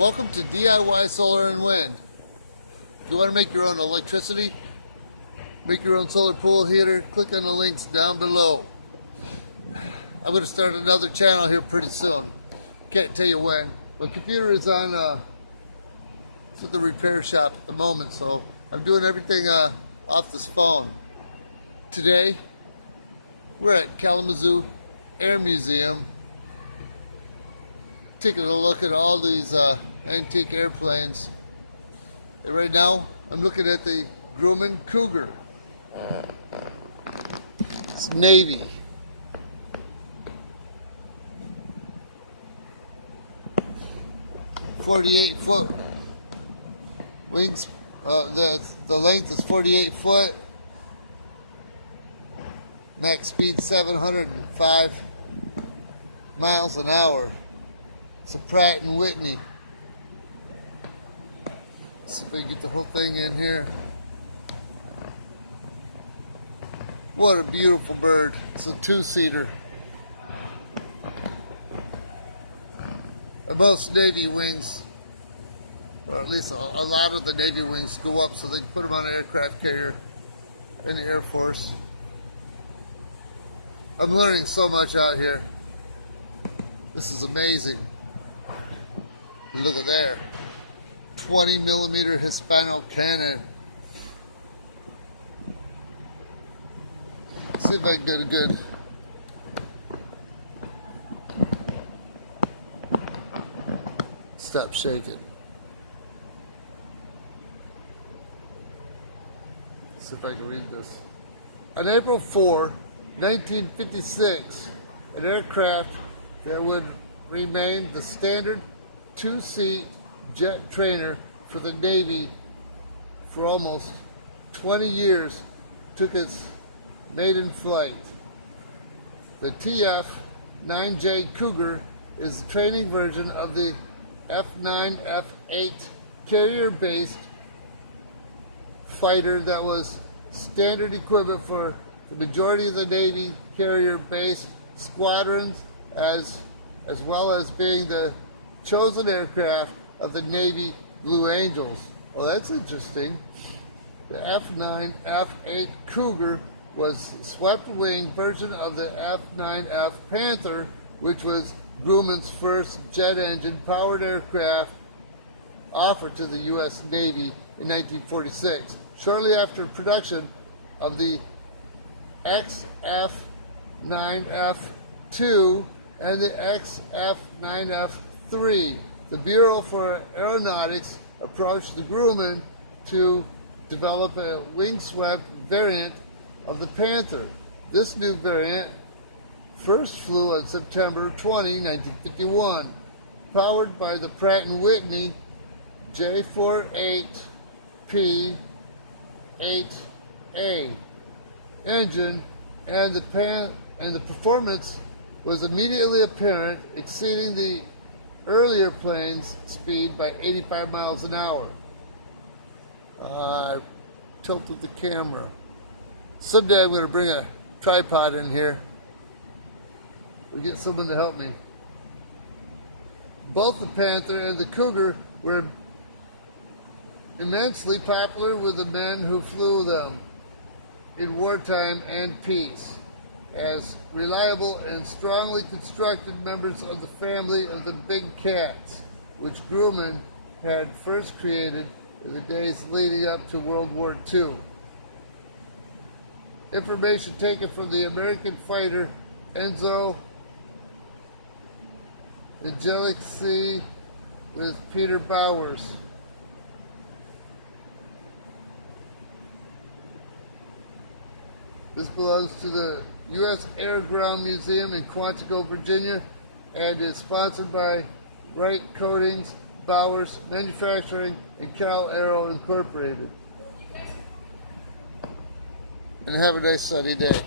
Welcome to DIY Solar and Wind. If you want to make your own electricity, make your own solar pool heater, click on the links down below. I'm going to start another channel here pretty soon. Can't tell you when. My computer is on it's at the repair shop at the moment, so I'm doing everything off this phone. Today, we're at Kalamazoo Air Museum, taking a look at all these antique airplanes. And right now, I'm looking at the Grumman Cougar. It's Navy. .48-foot wings. The length is 48 foot. Max speed 705 miles an hour. It's a Pratt & Whitney. Let's see if we can get the whole thing in here. What a beautiful bird. It's a two-seater. Most Navy wings, or at least a lot of the Navy wings, go up so they can put them on an aircraft carrier in the Air Force. I'm learning so much out here. This is amazing. Look at there. 20mm Hispano cannon. See if I can get a good. Stop shaking. See if I can read this. On April 4, 1956, an aircraft that would remain the standard two-seat jet trainer for the Navy for almost 20 years took its maiden flight. The TF-9J Cougar is the training version of the F-9, F-8 carrier-based fighter that was standard equipment for the majority of the Navy carrier-based squadrons, as well as being the chosen aircraft of the Navy Blue Angels. Well, that's interesting. The F-9, F-8 Cougar was a swept-wing version of the F-9F Panther, which was Grumman's first jet-engine powered aircraft offered to the U.S. Navy in 1946. Shortly after production of the XF-9F2 and the XF-9F3, the Bureau for Aeronautics approached the Grumman to develop a wing-swept variant of the Panther. This new variant first flew on September 20, 1951, powered by the Pratt & Whitney J48P8A engine, and the performance was immediately apparent, exceeding the earlier plane's speed by 85 miles an hour. I tilted the camera. Someday I'm going to bring a tripod in here. We'll get someone to help me. Both the Panther and the Cougar were immensely popular with the men who flew them in wartime and peace, as reliable and strongly constructed members of the family of the Big Cats, which Grumman had first created in the days leading up to World War II. Information taken from the American fighter Enzo Angelic Sea with Peter Bowers. This belongs to the U.S. Air Ground Museum in Quantico, Virginia, and is sponsored by Wright Coatings, Bowers Manufacturing, and Cal Aero Incorporated. And have a nice sunny day.